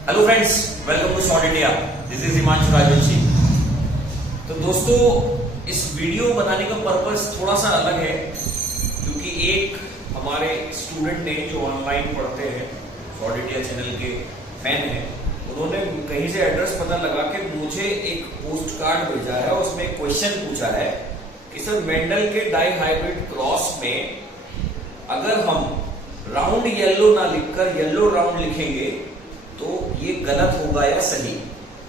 Hello friends, welcome to short India. This is Himanshu Rajvanshi. तो दोस्तों, इस वीडियो बनाने का पर्पस थोड़ा सा अलग है, क्योंकि एक हमारे स्टूडेंट ने जो ऑनलाइन पढ़ते हैं, शॉर्ट इंडिया चैनल के फैन हैं, उन्होंने कहीं से एड्रेस पता लगा के मुझे एक पोस्ट कार्ड भेजा है। उसमें एक क्वेश्चन पूछा है कि सर, मेंडल के डाई हाइब्रिड क्रॉस में अगर हम राउंड येलो ना लिखकर येलो राउंड लिखेंगे तो ये गलत होगा या सही।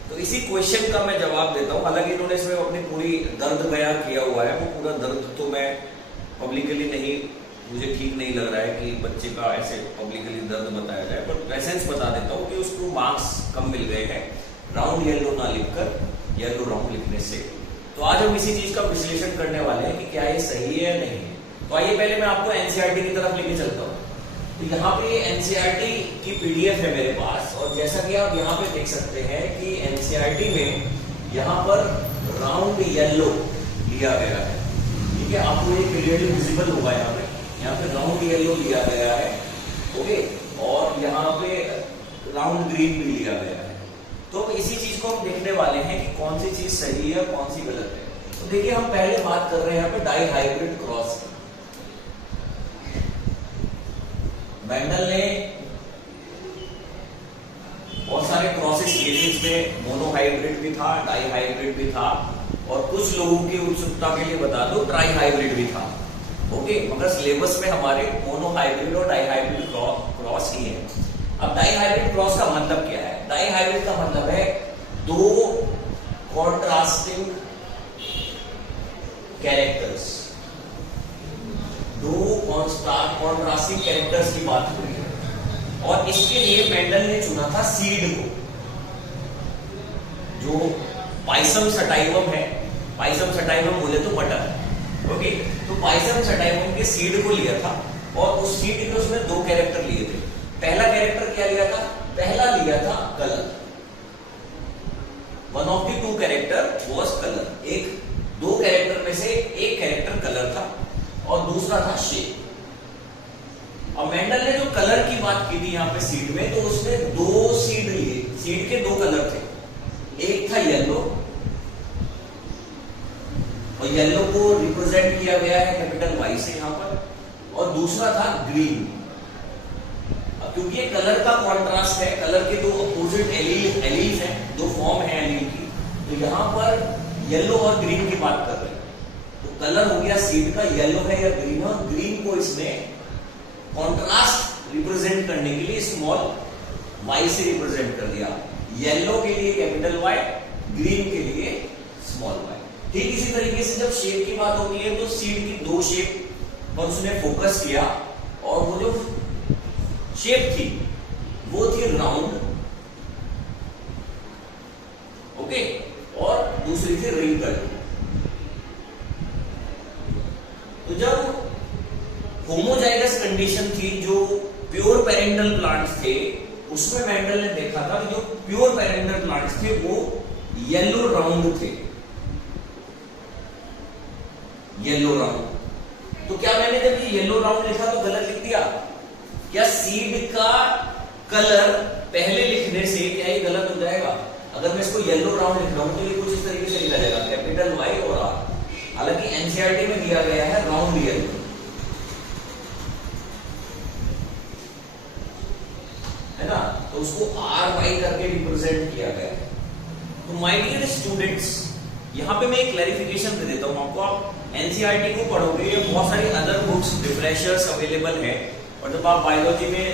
तो इसी क्वेश्चन का मैं जवाब देता हूं। हालांकि इन्होंने इसमें अपनी पूरी दर्द बयां किया हुआ है, वो पूरा दर्द तो मैं पब्लिकली नहीं, मुझे ठीक नहीं लग रहा है कि बच्चे का ऐसे पब्लिकली दर्द बताया जाए, पर एसेंस बता देता हूं कि उसको मार्क्स कम मिल गए हैं राउंड येलो ना लिखकर येलो राउंड लिखने से। तो आज हम इसी चीज का विश्लेषण करने वाले हैं कि क्या ये सही है या नहीं। तो आइए पहले मैं आपको एनसीईआरटी की तरफ लेके चलता हूं। तो यहाँ पे एनसीईआरटी की पीडीएफ है मेरे पास, और जैसा कि आप यहाँ पे देख सकते हैं कि एनसीईआरटी में यहाँ पर राउंड येलो लिया गया है। ठीक है, आपको ये क्लियरली विजिबल होगा। यहाँ पे राउंड येलो लिया गया है, ओके, और यहाँ पे राउंड ग्रीन भी लिया गया है। तो इसी चीज को हम देखने वाले हैं कि कौन सी चीज सही है, कौन सी गलत है। तो देखिए, हम पहले बात कर रहे हैं यहाँ पे डाई हाइब्रिड क्रॉस की। मेंडल ने बहुत सारे क्रॉसेस किए थे, इसमें मोनो हाइब्रिड भी था, डाई हाइब्रिड भी था, और कुछ लोगों की उत्सुकता के लिए बता दो ट्राई हाइब्रिड भी था। ओके, मगर सिलेबस में हमारे मोनो हाइब्रिड और डाई हाइब्रिड क्रॉस ही है। अब डाई हाइब्रिड क्रॉस का मतलब क्या है? डाई हाइब्रिड का मतलब है दो कॉन्ट्रास्टिंग कैरेक्टर्स, दो कॉन्ट्रास्टिंग कैरेक्टर्स की बात हुई है। और इसके लिए मेंडल ने चुना था सीड को, जो पाइसम सटाइवम है। पाइसम सटाइवम बोले तो बटर, ओके। तो पाइसम सटाइवम के सीड को लिया था, और उस सीड के उसने दो कैरेक्टर लिए थे। पहला कैरेक्टर क्या लिया था? पहला लिया था colour. One of the two character was colour. एक, दो कैरेक्टर में से एक कैरेक्टर कलर था और दूसरा था शेप। अब मेंडल ने जो कलर की बात की थी यहाँ पे सीड में, तो उसने दो सीड लिए। सीड के दो कलर थे, एक था येलो, और येलो को रिप्रेजेंट किया गया है कैपिटल वाई से यहाँ पर, और दूसरा था ग्रीन। अब क्योंकि ये कलर का कॉन्ट्रास्ट है, कलर के दो अपोजिट एलील्स हैं, दो फॉर्म है एलील की, तो यहाँ पर येलो और ग्रीन की बात कर रहे हैं। तो कलर हो गया सीड का, येलो है या ग्रीन, और ग्रीन को इसने कॉन्ट्रास्ट रिप्रेजेंट करने के लिए स्मॉल वाई से रिप्रेजेंट कर दिया। येलो के लिए कैपिटल वाई, ग्रीन के लिए स्मॉल वाई। ठीक इसी तरीके से जब शेप की बात होती है, तो सीड की दो शेप पर उसने फोकस किया, और वो जो शेप थी वो थी राउंड, ओके, और दूसरी थी रिंकल। तो जब होमोजाइगस कंडीशन थी, जो प्योर पेरेंटल प्लांट्स थे, उसमें मेंडल ने देखा था कि जो प्योर पेरेंटल प्लांट्स थे वो येलो राउंड थे, येलो राउंड। तो क्या मैंने जब ये येलो राउंड लिखा तो गलत लिख दिया? क्या सीड का कलर पहले लिखने से क्या ये गलत हो जाएगा? अगर मैं इसको येलो राउंड लिख रहा हूं तो ये कुछ इस तरीके से लिखा जाएगा, कैपिटल वाई और आर। हालांकि एनसीईआरटी में दिया गया है राउंड येलो, है ना, तो उसको आर वाई करके रिप्रेजेंट किया गया है। तो माय डियर स्टूडेंट्स, यहां पे मैं एक क्लैरिफिकेशन दे देता हूं आपको। आप एनसीईआरटी को पढ़ोगे, ये बहुत सारी अदर बुक्स रिफ्रेशर्स अवेलेबल है, और जब आप बायोलॉजी में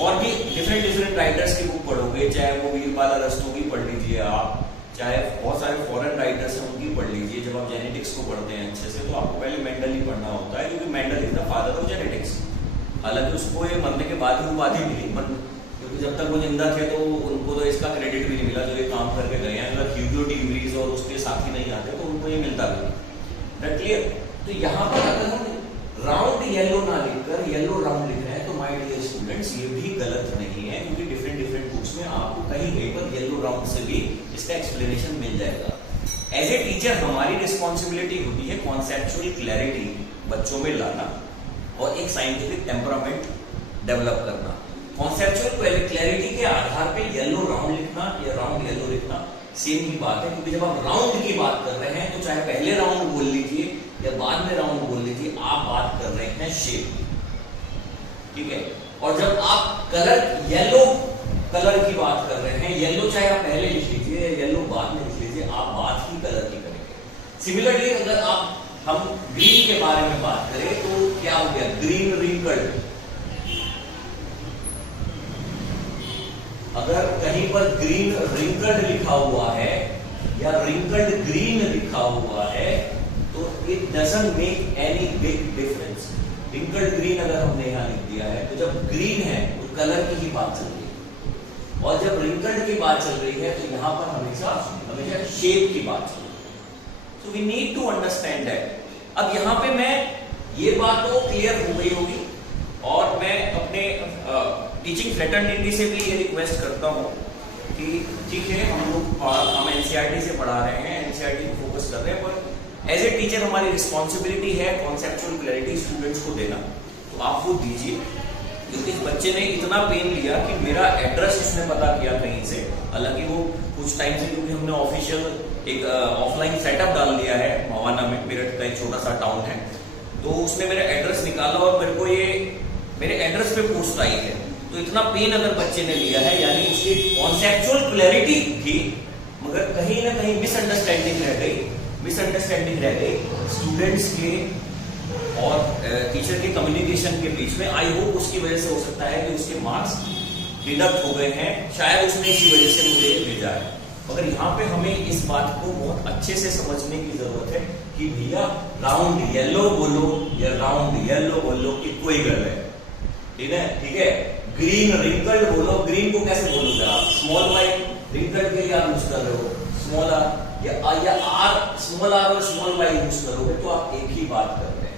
और भी डिफरेंट राइटर्स की बुक पढ़ोगे, चाहे वो वीरबाला रस्तोगी पढ़ लीजिए आप, चाहे बहुत सारे फॉरेन राइटर्स हैं उनकी पढ़ लीजिए। जब आप जेनेटिक्स को पढ़ते हैं अच्छे से, तो आपको पहले मेंडल ही पढ़ना होता है, क्योंकि Mendel is the father of genetics. हालांकि उसको ये मरने के बाद ही उपाधि मिली, क्योंकि जब तक वो जिंदा थे तो उनको तो इसका क्रेडिट भी नहीं मिला जो ये काम करके गए हैं। अगर ह्यूगो डी व्रीज और उसके साथी नहीं आते तो उनको ये मिलता भी नहीं। क्लियर? तो यहाँ पर अगर हम राउंड येलो ना लिखकर येलो राउंड लिख रहे हैं, तो माय डियर स्टूडेंट्स, ये भी गलत नहीं है, क्योंकि डिफरेंट बुक्स में आपको कहीं कहीं पर येलो राउंड से भी इसका एक्सप्लेनेशन मिल जाएगा। एज ए टीचर हमारी रिस्पॉन्सिबिलिटी होती है कॉन्सेप्चुअल क्लैरिटी बच्चों में लाना, और एक साइंटिफिक टेम्परामेंट डेवलप करना। कॉन्सेप्चुअल क्लैरिटी के आधार पे येलो राउंड लिखना या राउंड येलो लिखना सेम ही बात है, क्योंकि जब आप राउंड की बात कर रहे हैं तो चाहे पहले राउंड बोल लीजिए या बाद में राउंड बोल लीजिए, आप बात कर रहे हैं शेप की, ठीक है। और जब आप कलर येलो कलर की बात कर रहे हैं, येलो चाहे आप पहले लिख लीजिए या येलो बाद में लिख लीजिए, आप बात ही कलर की करेंगे। सिमिलरली अगर हम ग्रीन के बारे में बात करें तो क्या हो गया, ग्रीन रिंकल्ड। अगर कहीं पर ग्रीन रिंकल्ड लिखा हुआ है या रिंकल्ड ग्रीन लिखा हुआ है तो it doesn't make any big difference. Wrinkled green अगर हमने यहां लिख दिया है तो जब ग्रीन है तो कलर की ही बात चल रही है, और जब रिंकल्ड की बात चल रही है तो यहां पर हमेशा शेप की बात चल रही है। So we need to understand that. अब यहां पे मैं ये बात तो क्लियर हो गई होगी, और मैं अपने टीचिंग फ्रेटर्निटी से भी ये रिक्वेस्ट करता हूं कि ठीक है, हम एनसीईआरटी से पढ़ा रहे हैं, एनसीईआरटी को फोकस कर रहे हैं, पर एज ए टीचर हमारी रिस्पॉन्सिबिलिटी है कॉन्सेप्चुअल क्लैरिटी स्टूडेंट्स को देना, तो आप वो दीजिए। क्योंकि इस बच्चे ने इतना पेन लिया कि मेरा एड्रेस उसने पता किया कहीं से, हालांकि वो कुछ टाइम से, क्योंकि हमने ऑफिशियल एक ऑफलाइन सेटअप डाल दिया है मवाना में, मेरठ का एक छोटा सा टाउन है, तो उसने मेरा एड्रेस निकाला और मेरे को ये मेरे एड्रेस पे पोस्ट आई है। तो इतना पेन अगर बच्चे ने लिया है, यानी उसकी कॉन्सेप्चुअल क्लैरिटी थी मगर कहीं ना कहीं मिसअंडरस्टैंडिंग रह गई स्टूडेंट्स के और टीचर के कम्युनिकेशन के बीच में। आई होप उसकी वजह से हो सकता है कि उसके मार्क्स डिडक्ट हो गए हैं, शायद उसने इसी वजह से मुझे भेजा है। मगर यहाँ पे हमें इस बात को बहुत अच्छे से समझने की जरूरत है कि भैया राउंड येलो बोलो या राउंड येलो बोलो कि कोई गलत है, ठीक है। ग्रीन रिंकल्ड बोलो, ग्रीन को कैसे बोलोगे आप, स्मॉल वाई, रिंकल्ड के लिए आप यूज कर रहे हो स्मॉल आर, या आर, स्मॉल आर और स्मॉल वाई यूज करोगे तो आप एक ही बात कर रहे हैं।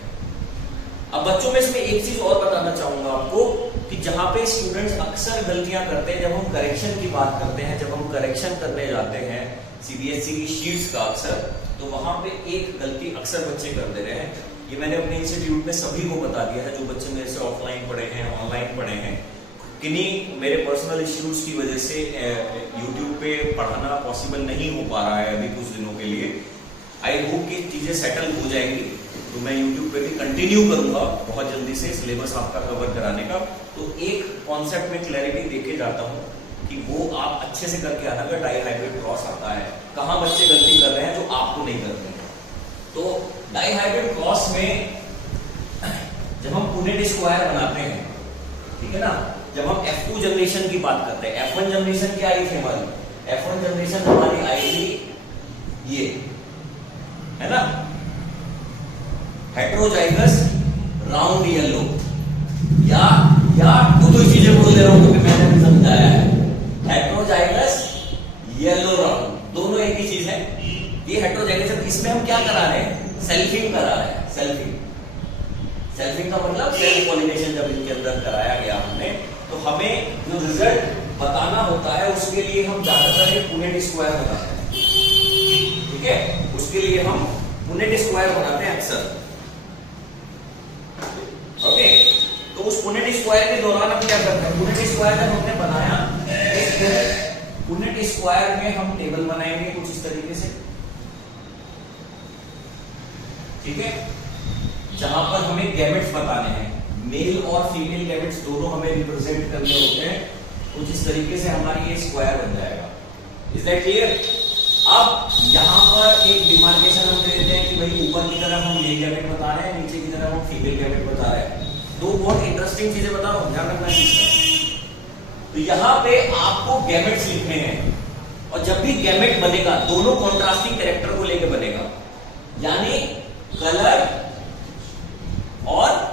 अब बच्चों में इसमें एक चीज और बताना चाहूंगा आपको कि जहां पे स्टूडेंट्स अक्सर गलतियां करते हैं, जब हम करेक्शन की बात करते हैं, जब हम करेक्शन करने जाते हैं सीबीएसई की शीट्स का अक्सर, तो वहां पे एक गलती अक्सर बच्चे कर दे रहे हैं। ये मैंने अपने इंस्टीट्यूट में सभी को बता दिया है, जो बच्चे मेरे से ऑफलाइन पढ़े हैं, ऑनलाइन पढ़े हैं। किन्हीं मेरे पर्सनल इश्यूज की वजह से यूट्यूब पे पढ़ाना पॉसिबल नहीं हो पा रहा है अभी कुछ दिनों के लिए। आई होप कि चीजें सेटल हो जाएंगी, तो मैं यूट्यूब पे भी कंटिन्यू करूंगा बहुत जल्दी से सिलेबस आपका कवर कराने का। तो एक कॉन्सेप्ट में क्लैरिटी देके जाता हूं कि वो आप अच्छे से करके आना। अगर डाई हाइब्रिड क्रॉस आता है, कहां बच्चे गलती कर रहे हैं जो आपको नहीं करते हैं। तो डाई हाइब्रिड क्रॉस में जब हम पुनेट स्क्वायर बनाते हैं, ठीक है ना, जब हम F2 जनरेशन की बात करते हैं, F1 जनरेशन क्या आई थी हमारी, F1 जनरेशन हमारी आई थी ये, है ना, हेट्रोजाइगस राउंड येलो, या दो चीजें बोल दे रहा हूं क्योंकि मैंने भी समझाया है। हेट्रोजाइगस येलो राउंड दोनों एक ही चीज है। ये हेट्रोजाइगस, इसमें हम क्या करा रहे हैं, सेल्फिंग करा रहे हैं। सेल्फिंग का मतलब सेल्फ पॉलिनेशन जब इनके अंदर कराया गया हमने, तो हमें जो रिजल्ट बताना होता है उसके लिए हम ज्यादातर पुनेट स्क्वायर बनाते हैं, ठीक है, उसके लिए हम पुनेट स्क्वायर बनाते हैं अक्सर। ओके, तो उस पुनेट स्क्वायर के दौरान हम क्या करते हैं, पुनेट स्क्वायर जब हमने बनाया, पुनेट स्क्वायर में हम टेबल बनाएंगे कुछ इस तरीके से, ठीक है, जहां पर हमें गैमेट्स बताने हैं, मेल और फीमेल गैमेट्स दोनों हमें रिप्रेजेंट करने होते हैं। कुछ इस तरीके से हमारी ये स्क्वायर बन जाएगा। Is that clear? अब यहां पर एक डिमार्केशन हम देते हैं कि भाई ऊपर की तरफ हम मेल गैमेट बता रहे हैं, नीचे की तरफ हम फीमेल गैमेट बता रहे हैं। दो बहुत इंटरेस्टिंग चीजें बता रहा हूं, ध्यान रखना चीज। तो यहां पे आपको गैमेट्स लिखने हैं, और जब भी गैमेट बनेगा दोनों कॉन्ट्रास्टिंग कैरेक्टर को लेकर बनेगा, यानी कलर और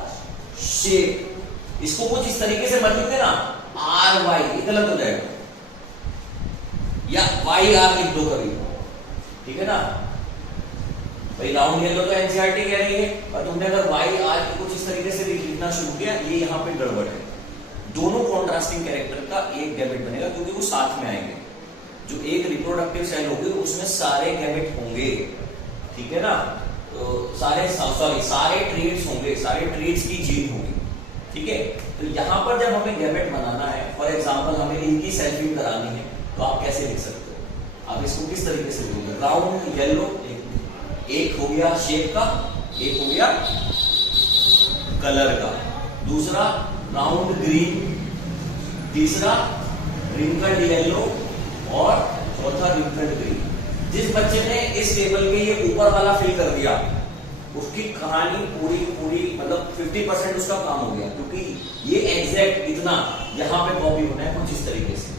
शेप। इसको कुछ इस तरीके से मत लिखते ना, आर वाई, ये गलत हो जाएगा, या वाई आर लिख दो कभी, ठीक है ना। भाई राउंड येलो तो एनसीईआरटी कह रही है, पर तुमने अगर वाई आर कुछ इस तरीके से लिखना शुरू किया, ये यहां पे गड़बड़ है। दोनों कॉन्ट्रास्टिंग कैरेक्टर का एक गैमेट बनेगा, क्योंकि वो साथ में आएंगे। जो एक रिप्रोडक्टिव सेल होगी उसमें सारे गैमेट होंगे, ठीक है ना, तो सारे ट्रेड्स होंगे, सारे ट्रेड्स की जीन होगी, ठीक है। तो तो यहाँ पर जब हमें गैमेट बनाना है, फॉर एग्जाम्पल हमें इनकी सेल्फिंग करानी है, तो आप कैसे लिख सकते हो? आप इसको किस तरीके से लिखोगे? राउंड येलो, एक हो गया शेप का, एक हो गया कलर का, दूसरा राउंड ग्रीन, तीसरा रिंकल्ड येलो और चौथा रिंकल्ड ग्रीन। जिस बच्चे ने इस टेबल के ये ऊपर वाला फिल कर दिया, उसकी कहानी पूरी मतलब 50% उसका काम हो गया, क्योंकि ये एग्जैक्ट इतना यहाँ पे कॉपी होना है कुछ इस तरीके से।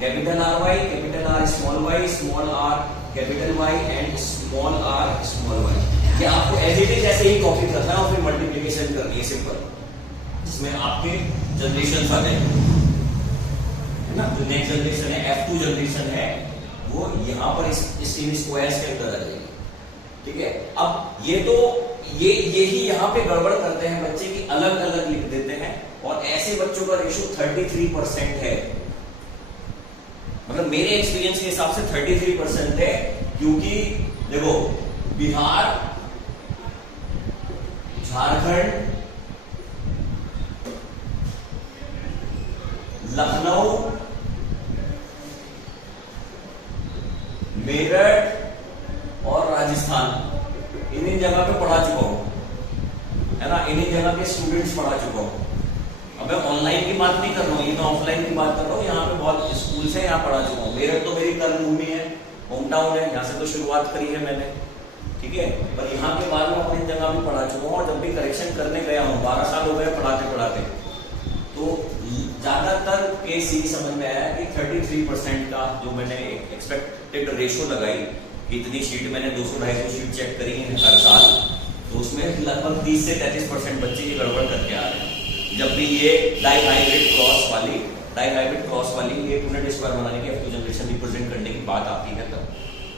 Capital R Y, capital R small R capital Y and small R small Y. ये आपको एज इट इज ऐसे ही कॉपी करना है और फिर मल्टीप्लीकेशन करनी है सिंपल, जिसमें आपके जनरेशन आ जाएंगे ना। जो नेक्स्ट जनरेशन है, F2 जनरेशन है, वो यहाँ पर इस तीन स्क्वायर्स के अंदर आ जाएगी। ठीक है, अब ये तो यही यहाँ पे गड़बड़ करते हैं बच्चे की, अलग अलग लिख देते हैं, और ऐसे बच्चों का रेशियो 33% है। मतलब मेरे एक्सपीरियंस के हिसाब से 33% है, क्योंकि देखो बिहार, झारखंड, लखनऊ, मेरठ और राजस्थान, इन जगह पे पढ़ा चुका हूं, है ना। इन जगह के स्टूडेंट्स पढ़ा चुका हूं। अब मैं ऑनलाइन की बात नहीं कर रहा हूँ, ये मैं ऑफलाइन की बात कर रहा हूँ। यहाँ पे बहुत स्कूल से यहाँ पढ़ा चुका हूँ। मेरठ तो मेरी कर्मभूमि है, होम टाउन है, यहाँ से तो शुरुआत करी है मैंने। ठीक है, पर यहाँ के बाद में अपनी जगह भी पढ़ा चुका हूँ, और जब भी करेक्शन करने गया हूँ, 12 साल हो गए पढ़ाते, तो ज्यादातर केस यही समझ में आया कि 33% का जो मैंने एक्सपेक्टेड रेशो लगाई, कि इतनी शीट मैंने 200-250 शीट चेक करी है हर साल, तो उसमें लगभग 30 से 33% बच्चे ये गड़बड़ करके आ रहे हैं। जब भी ये डाई हाइब्रिड क्रॉस वाली ये यूनिट स्क्वायर बनाने की F2 जनरेशन रिप्रेजेंट करने की बात आती है तब।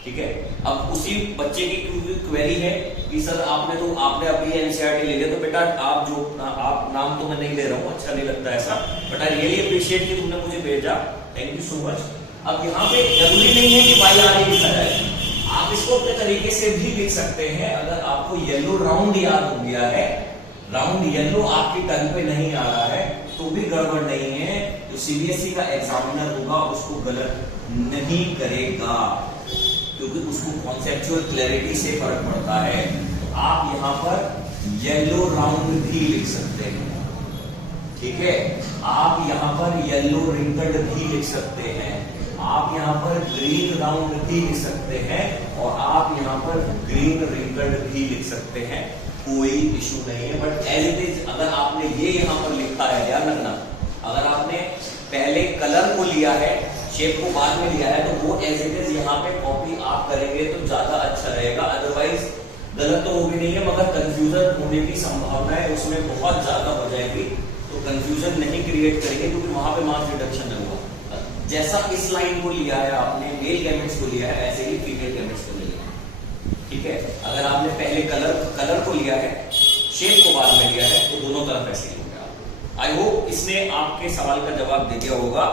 ठीक है, अब उसी बच्चे की क्वेरी है कि सर आपने अभी एनसीईआरटी ले लिया, तो बेटा आप नाम तो मैं नहीं ले रहा हूँ, अच्छा नहीं लगता ऐसा, बट आई रियली अप्रिशिएट कि तुमने मुझे भेजा, थैंक यू सो मच। अब यहाँ पे जरूरी नहीं है कि बाई आर ही लिखा जाए, आप इसको अपने तरीके से भी लिख सकते हैं। अगर आपको येलो राउंड याद हो गया है, राउंड येलो आपकी टंग पे नहीं आ रहा है, तो भी गड़बड़ नहीं है। जो सीबीएसई का एग्जामिनर होगा उसको गलत नहीं करेगा, क्योंकि उसको कॉन्सेप्चुअल क्लैरिटी से फर्क पड़ता है। तो आप यहाँ पर येलो राउंड भी लिख सकते हैं। ठीक है, आप यहाँ पर येलो रिंकल्ड भी लिख सकते हैं, आप यहाँ पर ग्रीन राउंड भी लिख सकते हैं, और आप यहाँ पर ग्रीन रिंकल्ड भी लिख सकते हैं, कोई इशू नहीं है। बट एज इट इज अगर आपने ये यहाँ पर लिखा है, ध्यान रखना, अगर आपने पहले कलर को लिया है, शेप को बाद में लिया है, तो वो एज इट इज यहाँ पे कॉपी आप करेंगे तो ज्यादा अच्छा रहेगा। अदरवाइज गलत तो वो भी नहीं है, मगर कंफ्यूजन होने की संभावना है उसमें बहुत ज्यादा हो जाएगी। तो कंफ्यूजन नहीं क्रिएट करेंगे, क्योंकि वहां पे मार्क्स रिडक्शन नहीं होगा। जैसा इस लाइन को लिया है आपने, मेल गैमेट्स को लिया है, ऐसे ही फीमेल गैमेट्स को लिया है। ठीक है, अगर आपने पहले कलर को लिया है, शेप को बाद में लिया है, तो दोनों तरफ ऐसे ही होगा। आई होप इसने आपके सवाल का जवाब दे दिया होगा।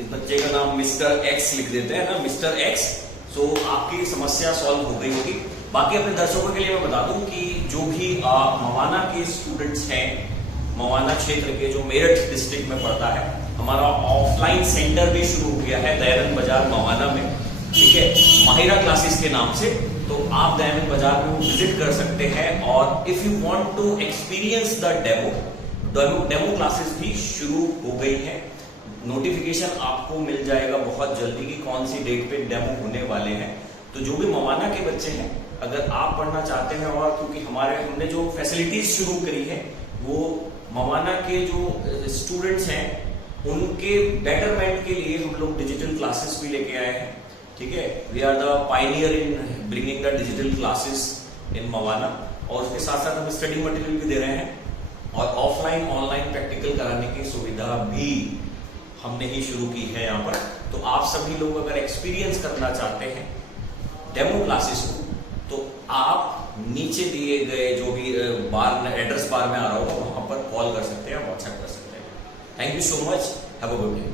इस बच्चे का नाम मिस्टर एक्स लिख देते हैं ना, मिस्टर एक्स। तो आपकी समस्या सॉल्व हो गई होगी। बाकी अपने दर्शकों के लिए मैं बता दूं कि जो भी मवाना के स्टूडेंट्स हैं, मवाना क्षेत्र के जो मेरठ डिस्ट्रिक्ट में पड़ता है, हमारा ऑफलाइन सेंटर भी शुरू हो गया है दयानंद बाजार मवाना में। ठीक है, माहिरा क्लासेस के नाम से। तो आप दयानंद बाजार में विजिट कर सकते हैं, और if you want to experience the demo classes भी शुरू हो गई हैं। नोटिफिकेशन आपको मिल जाएगा बहुत जल्दी कि कौन सी डेट पे डेमो होने वाले हैं। तो जो भी मवाना के बच्चे हैं, अगर आप पढ़ना चाहते हैं, और क्योंकि हमने जो फैसिलिटीज शुरू करी है, वो मवाना के जो स्टूडेंट्स हैं उनके बेटरमेंट के लिए हम लोग डिजिटल क्लासेस भी लेके आए हैं। ठीक है, we are the pioneer in bringing the digital classes in Mawana, और उसके साथ साथ हम स्टडी मटेरियल भी दे रहे हैं, और ऑफलाइन ऑनलाइन प्रैक्टिकल कराने की सुविधा भी हमने ही शुरू की है यहाँ पर। तो आप सभी लोग अगर एक्सपीरियंस करना चाहते हैं डेमो क्लासेस को, तो आप नीचे दिए गए जो भी एड्रेस बार में आ रहा होगा, वहां पर कॉल कर सकते हैं, व्हाट्सएप कर सकते हैं। Thank you so much, have a good day.